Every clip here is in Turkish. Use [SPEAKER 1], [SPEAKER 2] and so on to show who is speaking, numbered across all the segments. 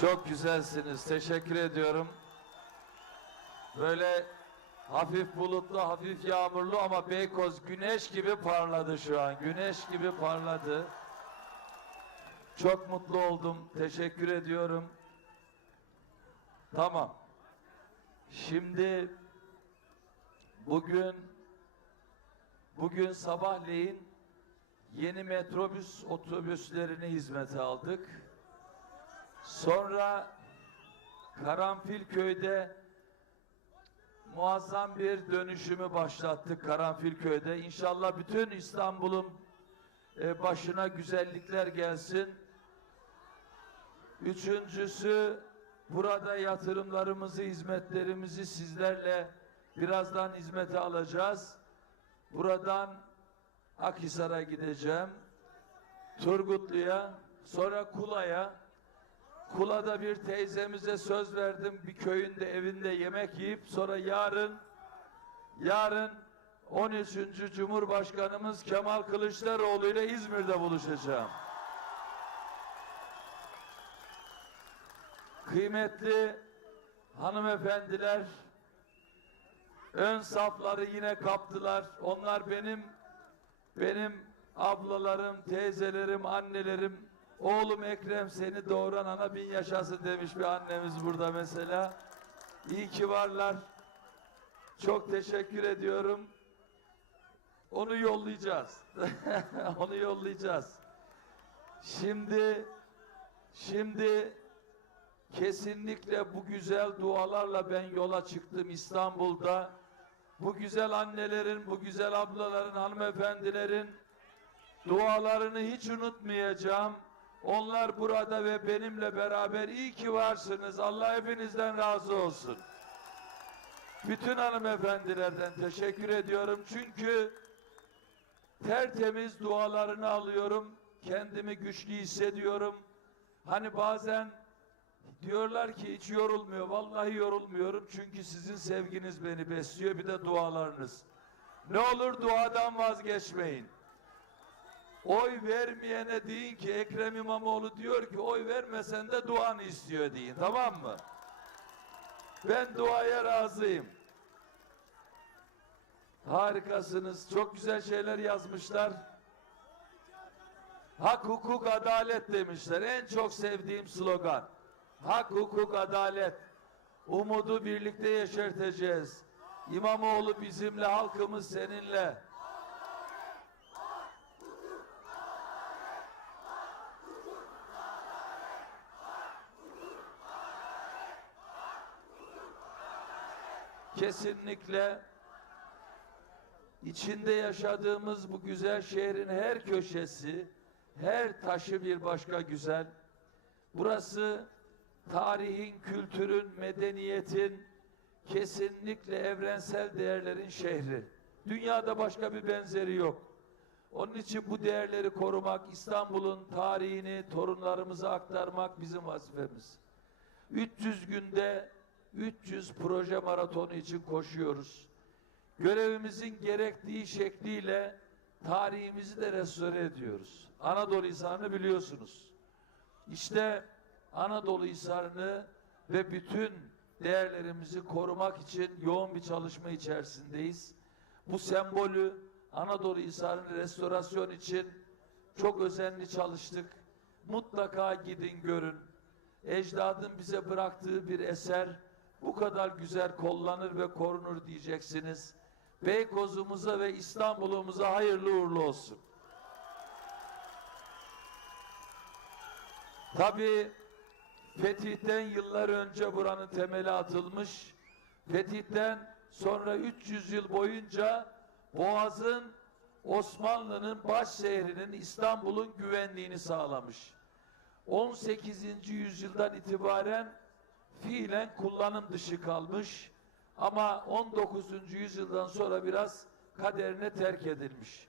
[SPEAKER 1] Çok güzelsiniz. Teşekkür ediyorum. Böyle hafif bulutlu, hafif yağmurlu ama Beykoz güneş gibi parladı şu an. Güneş gibi parladı. Çok mutlu oldum. Teşekkür ediyorum. Tamam. Şimdi bugün bugün sabahleyin yeni metrobüs otobüslerini hizmete aldık. Sonra Karanfilköy'de muazzam bir dönüşümü başlattık Karanfilköy'de. İnşallah bütün İstanbul'un e, başına güzellikler gelsin. Üçüncüsü burada yatırımlarımızı, hizmetlerimizi sizlerle birazdan hizmete alacağız. Buradan Akhisar'a gideceğim. Turgutlu'ya, sonra Kula'ya. Kula'da bir teyzemize söz verdim. Bir köyünde evinde yemek yiyip sonra yarın yarın 13. Cumhurbaşkanımız Kemal Kılıçdaroğlu ile İzmir'de buluşacağım. Kıymetli hanımefendiler ön safları yine kaptılar. Onlar benim benim ablalarım, teyzelerim, annelerim, oğlum Ekrem seni doğuran ana bin yaşasın demiş bir annemiz burada mesela. İyi ki varlar. Çok teşekkür ediyorum. Onu yollayacağız. Onu yollayacağız. Şimdi şimdi kesinlikle bu güzel dualarla ben yola çıktım İstanbul'da. Bu güzel annelerin, bu güzel ablaların, hanımefendilerin dualarını hiç unutmayacağım. Onlar burada ve benimle beraber iyi ki varsınız. Allah hepinizden razı olsun. Bütün hanımefendilerden teşekkür ediyorum. Çünkü tertemiz dualarını alıyorum. Kendimi güçlü hissediyorum. Hani bazen diyorlar ki hiç yorulmuyor. Vallahi yorulmuyorum. Çünkü sizin sevginiz beni besliyor. Bir de dualarınız. Ne olur duadan vazgeçmeyin. Oy vermeyene deyin ki Ekrem İmamoğlu diyor ki oy vermesen de duanı istiyor deyin. Tamam mı? Ben duaya razıyım. Harikasınız. Çok güzel şeyler yazmışlar. Hak, hukuk, adalet demişler. En çok sevdiğim slogan. Hak, hukuk, adalet. Umudu birlikte yeşerteceğiz. İmamoğlu bizimle, halkımız seninle. Kesinlikle içinde yaşadığımız bu güzel şehrin her köşesi, her taşı bir başka güzel. Burası tarihin, kültürün, medeniyetin, kesinlikle evrensel değerlerin şehri. Dünyada başka bir benzeri yok. Onun için bu değerleri korumak, İstanbul'un tarihini torunlarımıza aktarmak bizim vazifemiz. 300 günde 300 proje maratonu için koşuyoruz. Görevimizin gerektiği şekliyle tarihimizi de restore ediyoruz. Anadolu Hisarı'nı biliyorsunuz. İşte Anadolu Hisarı'nı ve bütün değerlerimizi korumak için yoğun bir çalışma içerisindeyiz. Bu sembolü Anadolu Hisarı'nı restorasyon için çok özenli çalıştık. Mutlaka gidin görün. Ecdadın bize bıraktığı bir eser bu kadar güzel kollanır ve korunur diyeceksiniz. Beykozumuza ve İstanbul'umuza hayırlı uğurlu olsun. Tabii Fetih'ten yıllar önce buranın temeli atılmış. Fetih'ten sonra 300 yıl boyunca Boğaz'ın Osmanlı'nın baş şehrinin İstanbul'un güvenliğini sağlamış. 18. yüzyıldan itibaren fiilen kullanım dışı kalmış ama 19. yüzyıldan sonra biraz kaderine terk edilmiş.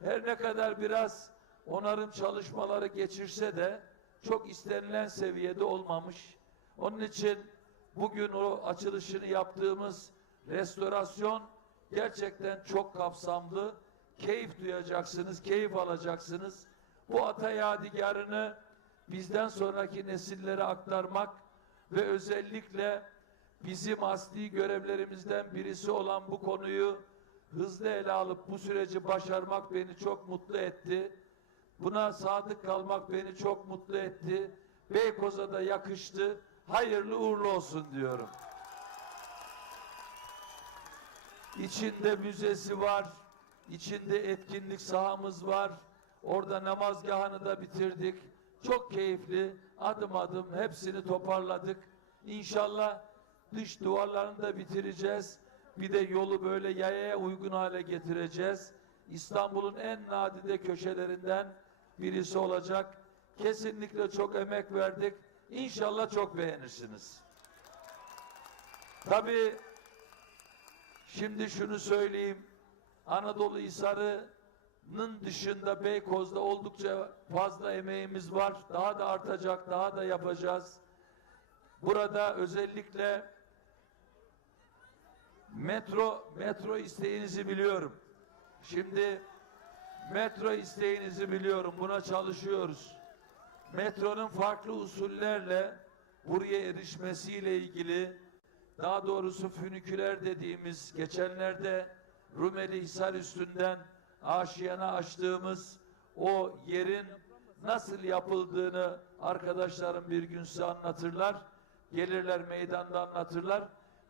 [SPEAKER 1] Her ne kadar biraz onarım çalışmaları geçirse de çok istenilen seviyede olmamış. Onun için bugün o açılışını yaptığımız restorasyon gerçekten çok kapsamlı. Keyif duyacaksınız, keyif alacaksınız. Bu ata yadigarını bizden sonraki nesillere aktarmak ve özellikle bizim asli görevlerimizden birisi olan bu konuyu hızlı ele alıp bu süreci başarmak beni çok mutlu etti. Buna sadık kalmak beni çok mutlu etti. Beykoz'a da yakıştı. Hayırlı uğurlu olsun diyorum. İçinde müzesi var. İçinde etkinlik sahamız var. Orada namazgahını da bitirdik. Çok keyifli. Adım adım hepsini toparladık. İnşallah dış duvarlarını da bitireceğiz. Bir de yolu böyle yayaya uygun hale getireceğiz. İstanbul'un en nadide köşelerinden birisi olacak. Kesinlikle çok emek verdik. İnşallah çok beğenirsiniz. Tabii Şimdi şunu söyleyeyim. Anadolu Hisarı'nın dışında Beykoz'da oldukça fazla emeğimiz var. Daha da artacak, daha da yapacağız. Burada özellikle metro metro isteğinizi biliyorum. Şimdi metro isteğinizi biliyorum. Buna çalışıyoruz. Metronun farklı usullerle buraya erişmesiyle ilgili daha doğrusu füniküler dediğimiz geçenlerde Rumeli Hisar üstünden aşiyana açtığımız o yerin nasıl yapıldığını arkadaşlarım bir gün size anlatırlar. Gelirler meydanda anlatırlar.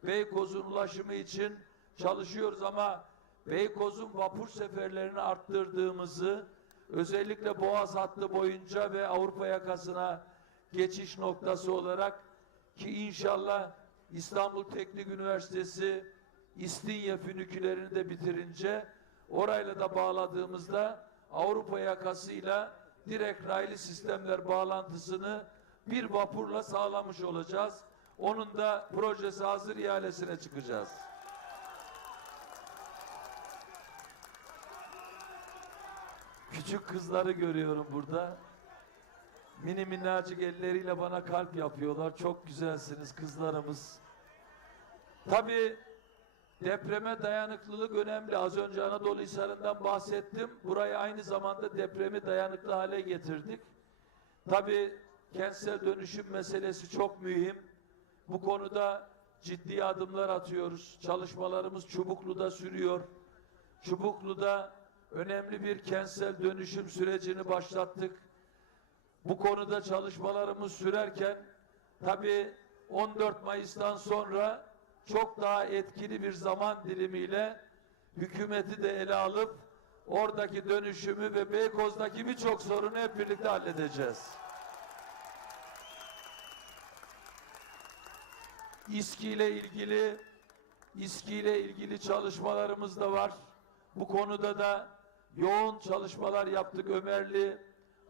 [SPEAKER 1] Beykoz'un ulaşımı için çalışıyoruz ama Beykoz'un vapur seferlerini arttırdığımızı özellikle Boğaz hattı boyunca ve Avrupa yakasına geçiş noktası olarak ki inşallah İstanbul Teknik Üniversitesi İstinye fünikülerini de bitirince orayla da bağladığımızda Avrupa yakasıyla direkt raylı sistemler bağlantısını bir vapurla sağlamış olacağız. Onun da projesi hazır ihalesine çıkacağız. Küçük kızları görüyorum burada. Mini minnacık elleriyle bana kalp yapıyorlar. Çok güzelsiniz kızlarımız. Tabii depreme dayanıklılık önemli. Az önce Anadolu Hisarı'ndan bahsettim. Burayı aynı zamanda depremi dayanıklı hale getirdik. Tabii kentsel dönüşüm meselesi çok mühim. Bu konuda ciddi adımlar atıyoruz. Çalışmalarımız Çubuklu'da sürüyor. Çubuklu'da önemli bir kentsel dönüşüm sürecini başlattık. Bu konuda çalışmalarımız sürerken tabii 14 Mayıs'tan sonra çok daha etkili bir zaman dilimiyle hükümeti de ele alıp oradaki dönüşümü ve Beykoz'daki birçok sorunu hep birlikte halledeceğiz. İSKİ ile ilgili İSKİ ile ilgili çalışmalarımız da var. Bu konuda da yoğun çalışmalar yaptık. Ömerli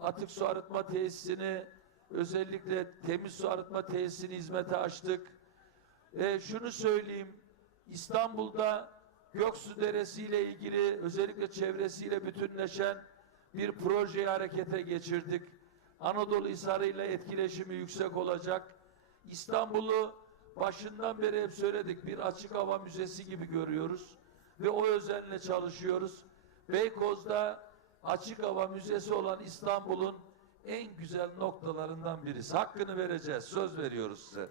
[SPEAKER 1] atık su arıtma tesisini özellikle temiz su arıtma tesisini hizmete açtık. E, şunu söyleyeyim. İstanbul'da Göksu Deresi ile ilgili özellikle çevresiyle bütünleşen bir projeyi harekete geçirdik. Anadolu Hisarı ile etkileşimi yüksek olacak. İstanbul'u başından beri hep söyledik bir açık hava müzesi gibi görüyoruz ve o özenle çalışıyoruz. Beykoz'da açık hava müzesi olan İstanbul'un en güzel noktalarından birisi. Hakkını vereceğiz. Söz veriyoruz size.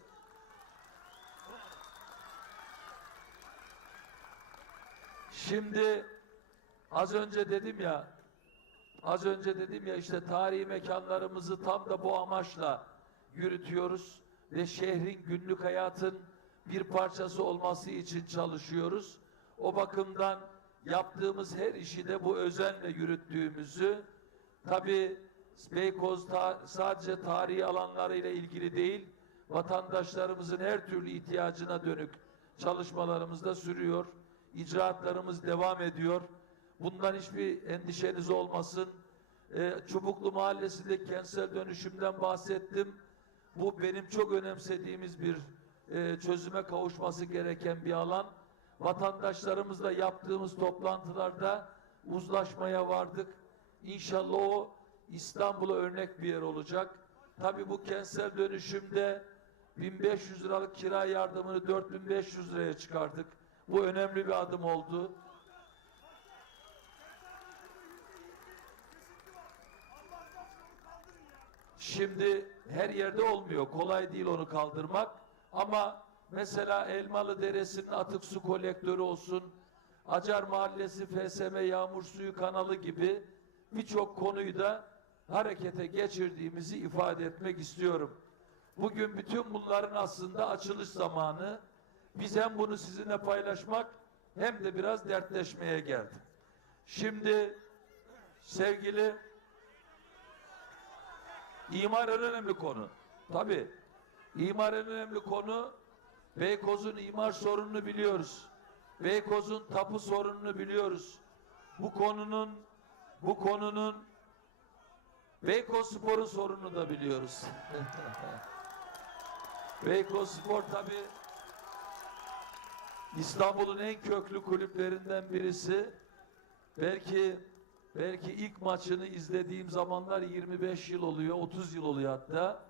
[SPEAKER 1] Şimdi az önce dedim ya az önce dedim ya işte tarihi mekanlarımızı tam da bu amaçla yürütüyoruz ve şehrin günlük hayatın bir parçası olması için çalışıyoruz. O bakımdan yaptığımız her işi de bu özenle yürüttüğümüzü tabi Beykoz ta, sadece tarihi alanlarıyla ilgili değil vatandaşlarımızın her türlü ihtiyacına dönük çalışmalarımız da sürüyor. İcraatlarımız devam ediyor. Bundan hiçbir endişeniz olmasın. Ee, Çubuklu Mahallesi'nde kentsel dönüşümden bahsettim. Bu benim çok önemsediğimiz bir e, çözüme kavuşması gereken bir alan. Vatandaşlarımızla yaptığımız toplantılarda uzlaşmaya vardık. İnşallah o İstanbul'a örnek bir yer olacak. Tabii bu kentsel dönüşümde 1500 liralık kira yardımını 4500 liraya çıkardık. Bu önemli bir adım oldu. Şimdi her yerde olmuyor. Kolay değil onu kaldırmak. Ama mesela Elmalı Deresi'nin atık su kolektörü olsun, Acar Mahallesi FSM Yağmur Suyu kanalı gibi birçok konuyu da harekete geçirdiğimizi ifade etmek istiyorum. Bugün bütün bunların aslında açılış zamanı. Biz hem bunu sizinle paylaşmak hem de biraz dertleşmeye geldim. Şimdi sevgili imar en önemli konu. Tabii. İmar en önemli konu. Beykoz'un imar sorununu biliyoruz. Beykoz'un tapu sorununu biliyoruz. Bu konunun bu konunun Beykoz Spor'un sorununu da biliyoruz. Beykoz Spor tabi İstanbul'un en köklü kulüplerinden birisi. Belki belki ilk maçını izlediğim zamanlar 25 yıl oluyor, 30 yıl oluyor hatta.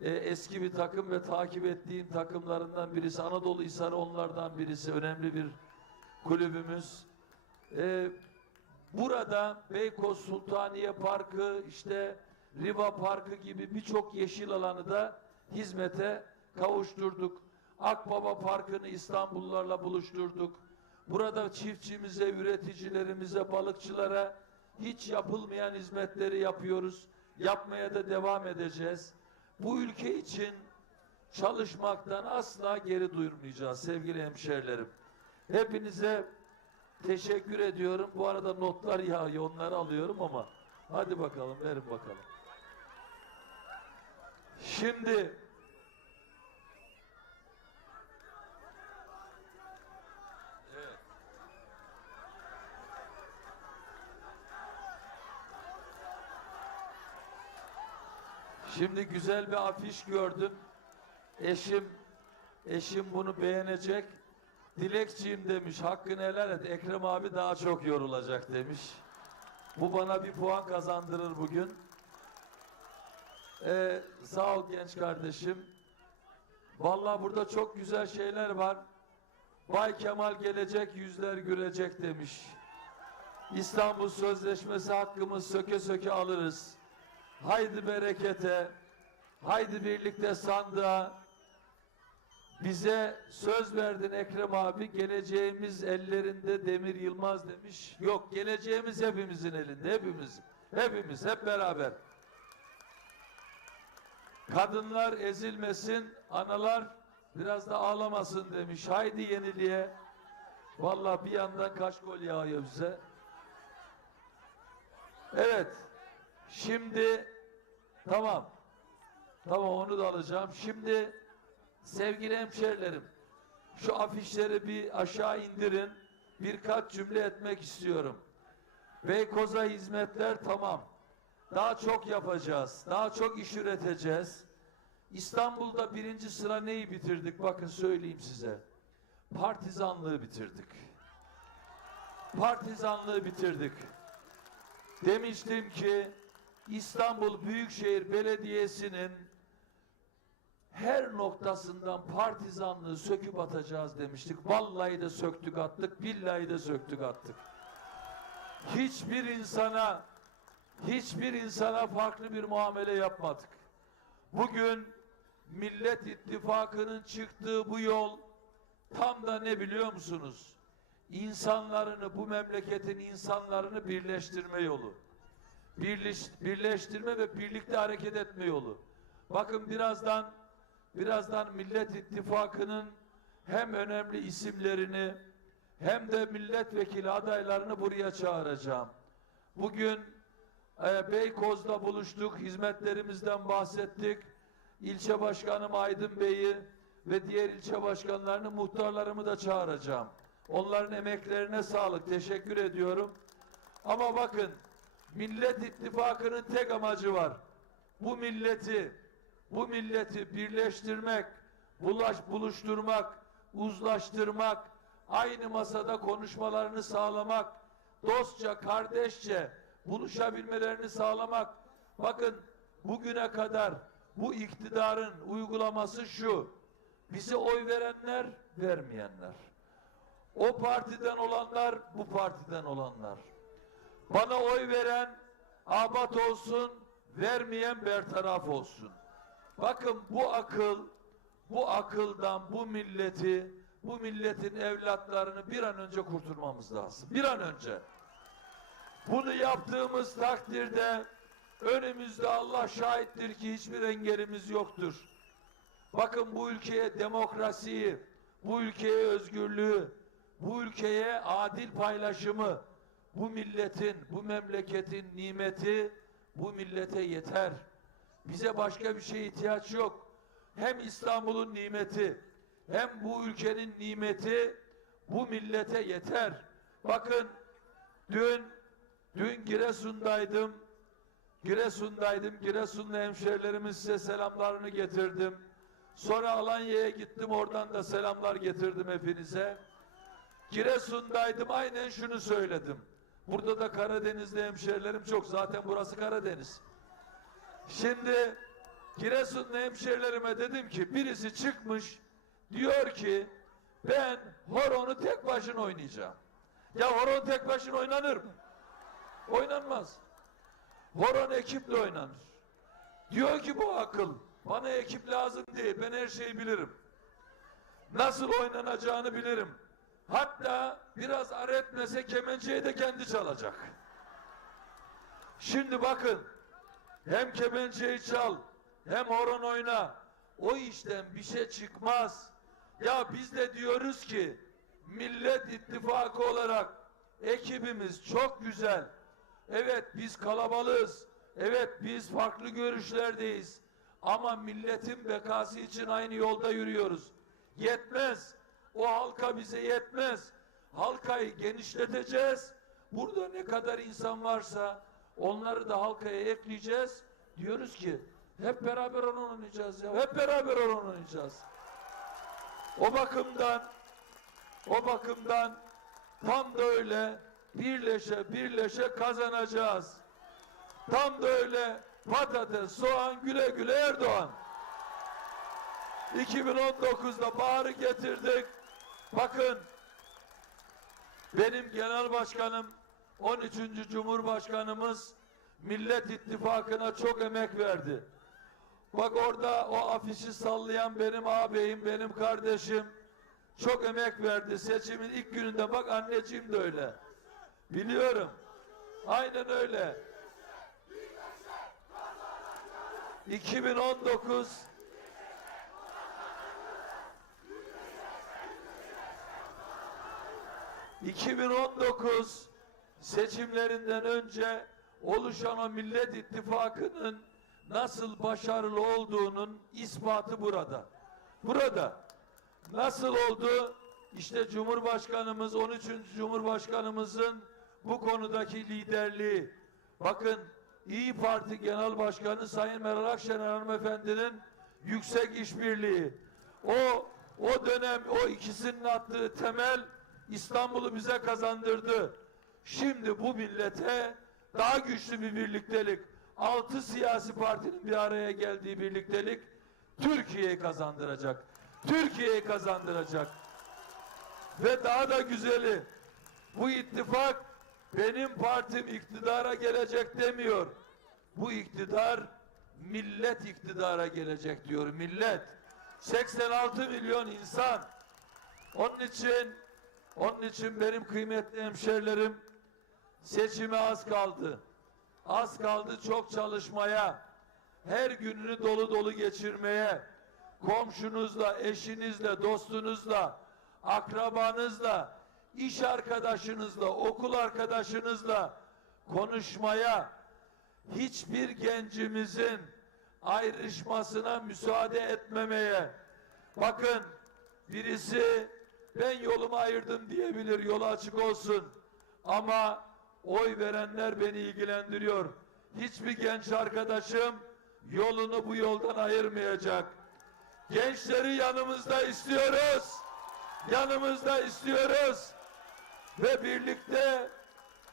[SPEAKER 1] Ee, eski bir takım ve takip ettiğim takımlarından birisi. Anadolu Hisarı onlardan birisi. Önemli bir kulübümüz. Ee, burada Beykoz Sultaniye Parkı, işte Riva Parkı gibi birçok yeşil alanı da hizmete kavuşturduk. Akbaba Parkı'nı İstanbullularla buluşturduk. Burada çiftçimize, üreticilerimize, balıkçılara hiç yapılmayan hizmetleri yapıyoruz. Yapmaya da devam edeceğiz. Bu ülke için çalışmaktan asla geri duyurmayacağız sevgili hemşerilerim. Hepinize teşekkür ediyorum. Bu arada notlar yağıyor onları alıyorum ama hadi bakalım verin bakalım. Şimdi Şimdi güzel bir afiş gördüm. Eşim eşim bunu beğenecek. Dilekçiyim demiş. Hakkını helal et. Ekrem abi daha çok yorulacak demiş. Bu bana bir puan kazandırır bugün. Ee, sağ ol genç kardeşim. Vallahi burada çok güzel şeyler var. Bay Kemal gelecek, yüzler gülecek demiş. İstanbul Sözleşmesi hakkımız söke söke alırız. Haydi berekete, haydi birlikte sandığa. Bize söz verdin Ekrem abi, geleceğimiz ellerinde Demir Yılmaz demiş. Yok, geleceğimiz hepimizin elinde, hepimiz. Hepimiz, hep beraber. Kadınlar ezilmesin, analar biraz da ağlamasın demiş. Haydi yeniliğe. Vallahi bir yandan kaç gol yağıyor bize. Evet. Şimdi tamam. Tamam onu da alacağım. Şimdi sevgili hemşerilerim şu afişleri bir aşağı indirin. Birkaç cümle etmek istiyorum. Beykoz'a hizmetler tamam. Daha çok yapacağız. Daha çok iş üreteceğiz. İstanbul'da birinci sıra neyi bitirdik? Bakın söyleyeyim size. Partizanlığı bitirdik. Partizanlığı bitirdik. Demiştim ki İstanbul Büyükşehir Belediyesi'nin her noktasından partizanlığı söküp atacağız demiştik. Vallahi de söktük attık, billahi de söktük attık. Hiçbir insana hiçbir insana farklı bir muamele yapmadık. Bugün Millet İttifakı'nın çıktığı bu yol tam da ne biliyor musunuz? İnsanlarını, bu memleketin insanlarını birleştirme yolu. Birleş, birleştirme ve birlikte hareket etme yolu. Bakın birazdan birazdan Millet İttifakı'nın hem önemli isimlerini hem de milletvekili adaylarını buraya çağıracağım. Bugün e, Beykoz'da buluştuk, hizmetlerimizden bahsettik. İlçe Başkanım Aydın Bey'i ve diğer ilçe başkanlarını, muhtarlarımı da çağıracağım. Onların emeklerine sağlık, teşekkür ediyorum. Ama bakın, Millet İttifakı'nın tek amacı var. Bu milleti, bu milleti birleştirmek, bulaş, buluşturmak, uzlaştırmak, aynı masada konuşmalarını sağlamak, dostça, kardeşçe buluşabilmelerini sağlamak. Bakın bugüne kadar bu iktidarın uygulaması şu. Bize oy verenler, vermeyenler. O partiden olanlar, bu partiden olanlar. Bana oy veren abat olsun, vermeyen bertaraf olsun. Bakın bu akıl, bu akıldan bu milleti, bu milletin evlatlarını bir an önce kurtulmamız lazım. Bir an önce. Bunu yaptığımız takdirde önümüzde Allah şahittir ki hiçbir engelimiz yoktur. Bakın bu ülkeye demokrasiyi, bu ülkeye özgürlüğü, bu ülkeye adil paylaşımı, bu milletin, bu memleketin nimeti bu millete yeter. Bize başka bir şeye ihtiyaç yok. Hem İstanbul'un nimeti, hem bu ülkenin nimeti bu millete yeter. Bakın dün dün Giresun'daydım. Giresun'daydım. Giresunlu hemşerilerimin size selamlarını getirdim. Sonra Alanya'ya gittim. Oradan da selamlar getirdim hepinize. Giresun'daydım. Aynen şunu söyledim. Burada da Karadenizli hemşerilerim çok. Zaten burası Karadeniz. Şimdi Giresunlu hemşerilerime dedim ki birisi çıkmış diyor ki ben horonu tek başına oynayacağım. Ya horon tek başına oynanır mı? Oynanmaz. Horon ekiple oynanır. Diyor ki bu akıl bana ekip lazım değil ben her şeyi bilirim. Nasıl oynanacağını bilirim. Hatta biraz ar etmese kemençeyi de kendi çalacak. Şimdi bakın hem kemençeyi çal hem horon oyna. O işten bir şey çıkmaz. Ya biz de diyoruz ki Millet İttifakı olarak ekibimiz çok güzel. Evet biz kalabalığız. Evet biz farklı görüşlerdeyiz. Ama milletin bekası için aynı yolda yürüyoruz. Yetmez. O halka bize yetmez. Halkayı genişleteceğiz. Burada ne kadar insan varsa onları da halkaya ekleyeceğiz. Diyoruz ki hep beraber onu oynayacağız ya. Hep beraber onu oynayacağız. O bakımdan o bakımdan tam da öyle birleşe birleşe kazanacağız. Tam da öyle patates, soğan, güle güle Erdoğan. 2019'da baharı getirdik. Bakın benim genel başkanım 13. Cumhurbaşkanımız Millet İttifakı'na çok emek verdi. Bak orada o afişi sallayan benim ağabeyim, benim kardeşim çok emek verdi. Seçimin ilk gününde bak anneciğim de öyle. Biliyorum. Aynen öyle. 2019 2019 seçimlerinden önce oluşan o Millet İttifakı'nın nasıl başarılı olduğunun ispatı burada. Burada. Nasıl oldu? İşte Cumhurbaşkanımız 13. Cumhurbaşkanımızın bu konudaki liderliği. Bakın İyi Parti Genel Başkanı Sayın Meral Akşener hanımefendinin yüksek işbirliği. O o dönem o ikisinin attığı temel İstanbul'u bize kazandırdı. Şimdi bu millete daha güçlü bir birliktelik, altı siyasi partinin bir araya geldiği birliktelik Türkiye'yi kazandıracak. Türkiye'yi kazandıracak. Ve daha da güzeli bu ittifak benim partim iktidara gelecek demiyor. Bu iktidar millet iktidara gelecek diyor millet. 86 milyon insan. Onun için onun için benim kıymetli hemşerilerim seçime az kaldı. Az kaldı çok çalışmaya. Her gününü dolu dolu geçirmeye. Komşunuzla, eşinizle, dostunuzla, akrabanızla, iş arkadaşınızla, okul arkadaşınızla konuşmaya, hiçbir gencimizin ayrışmasına müsaade etmemeye. Bakın birisi ben yolumu ayırdım diyebilir yolu açık olsun. Ama oy verenler beni ilgilendiriyor. Hiçbir genç arkadaşım yolunu bu yoldan ayırmayacak. Gençleri yanımızda istiyoruz. Yanımızda istiyoruz. Ve birlikte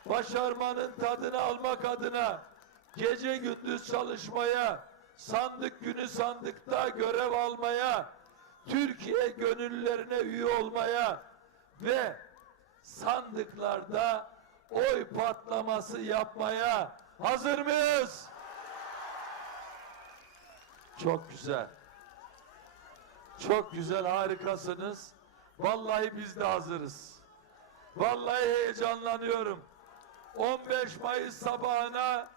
[SPEAKER 1] başarmanın tadını almak adına gece gündüz çalışmaya, sandık günü sandıkta görev almaya, Türkiye gönüllerine üye olmaya ve sandıklarda oy patlaması yapmaya hazır mıyız? Çok güzel. Çok güzel, harikasınız. Vallahi biz de hazırız. Vallahi heyecanlanıyorum. 15 Mayıs sabahına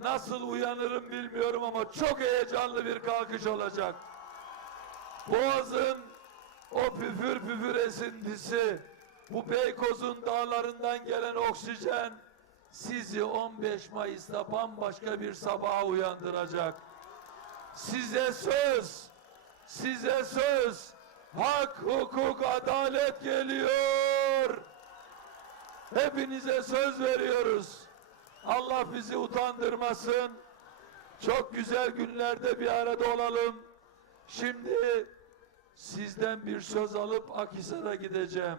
[SPEAKER 1] nasıl uyanırım bilmiyorum ama çok heyecanlı bir kalkış olacak. Boğaz'ın o püfür püfür esintisi, bu Beykoz'un dağlarından gelen oksijen sizi 15 Mayıs'ta bambaşka bir sabaha uyandıracak. Size söz, size söz, hak, hukuk, adalet geliyor. Hepinize söz veriyoruz. Allah bizi utandırmasın. Çok güzel günlerde bir arada olalım. Şimdi sizden bir söz alıp Akhisar'a gideceğim.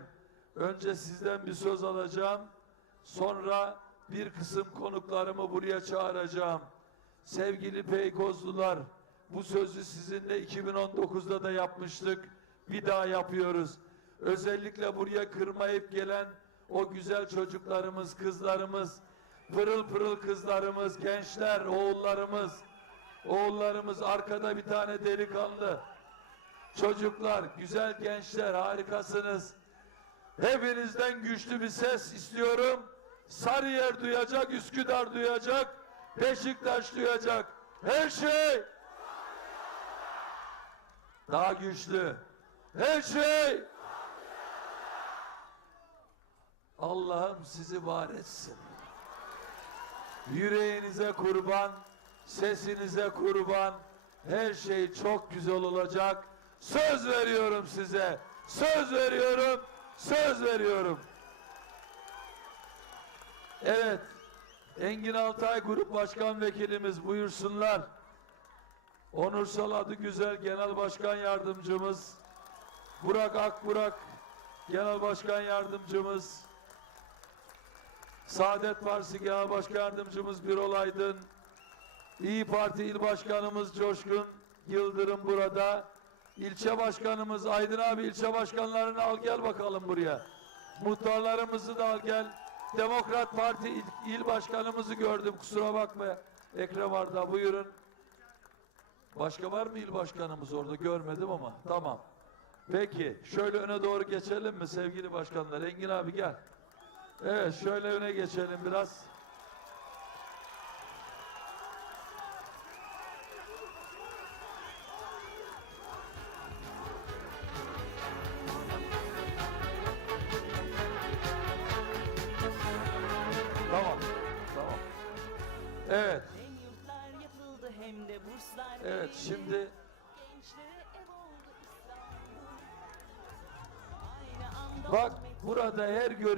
[SPEAKER 1] Önce sizden bir söz alacağım. Sonra bir kısım konuklarımı buraya çağıracağım. Sevgili Peykozlular, bu sözü sizinle 2019'da da yapmıştık. Bir daha yapıyoruz. Özellikle buraya kırmayıp gelen o güzel çocuklarımız, kızlarımız, pırıl pırıl kızlarımız, gençler, oğullarımız, oğullarımız arkada bir tane delikanlı. Çocuklar, güzel gençler, harikasınız. Hepinizden güçlü bir ses istiyorum. Sarıyer duyacak, Üsküdar duyacak, Beşiktaş duyacak. Her şey daha güçlü. Her şey Allah'ım sizi var etsin. Yüreğinize kurban, sesinize kurban. Her şey çok güzel olacak. Söz veriyorum size. Söz veriyorum. Söz veriyorum. Evet. Engin Altay Grup Başkan Vekilimiz buyursunlar. Onursal adı güzel Genel Başkan Yardımcımız Burak Akburak Genel Başkan Yardımcımız Saadet Partisi Genel Başkan Yardımcımız Birol Aydın İyi Parti İl Başkanımız Coşkun Yıldırım burada İlçe Başkanımız Aydın abi ilçe başkanlarını al gel bakalım buraya Muhtarlarımızı da al gel Demokrat Parti İl, İl Başkanımızı gördüm kusura bakma Ekrem Arda buyurun Başka var mı il başkanımız orada görmedim ama tamam. Peki şöyle öne doğru geçelim mi sevgili başkanlar? Engin abi gel. Evet şöyle öne geçelim biraz.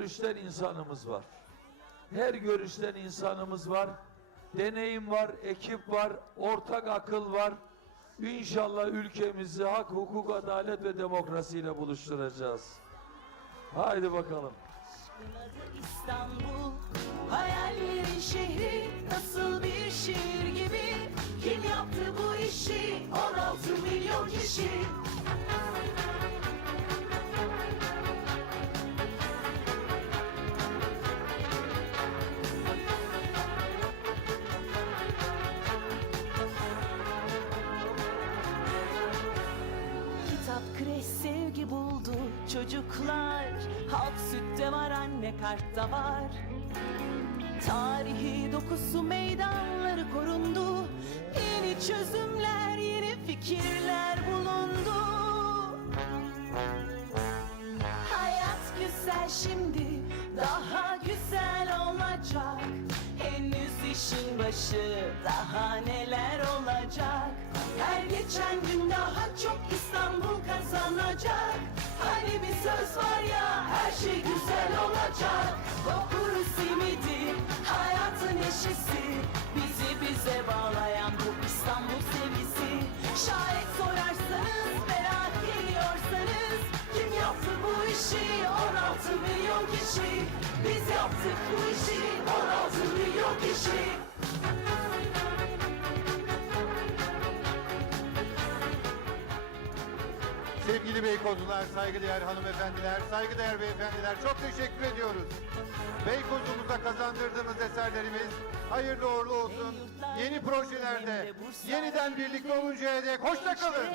[SPEAKER 1] Görüşten insanımız var. Her görüşten insanımız var. Deneyim var, ekip var, ortak akıl var. İnşallah ülkemizi hak, hukuk, adalet ve demokrasiyle buluşturacağız. Haydi bakalım.
[SPEAKER 2] İstanbul. Hayallerin şehri nasıl bir şiir gibi. Kim yaptı bu işi? 16 milyon kişi. Çocuklar. Halk sütte var anne kartta var. Tarihi dokusu meydanları korundu. Yeni çözümler yeni fikirler bulundu. Hayat güzel şimdi daha güzel olacak. Henüz işin başı daha neler olacak? Her geçen gün daha çok İstanbul kazanacak Hani bir söz var ya her şey güzel olacak. Vapuru simidi hayatın eşisi. Bizi bize bağlayan bu İstanbul sevgisi. Şayet sorarsanız merak ediyorsanız. Kim yaptı bu işi? 16 milyon kişi. Biz yaptık bu işi 16 milyon kişi
[SPEAKER 3] Sevgili Beykozlular, saygıdeğer hanımefendiler, saygıdeğer beyefendiler çok teşekkür ediyoruz. Beykozumuza kazandırdığınız eserlerimiz hayırlı uğurlu olsun. yeni projelerde yeniden birlikte oluncaya dek hoşça kalın.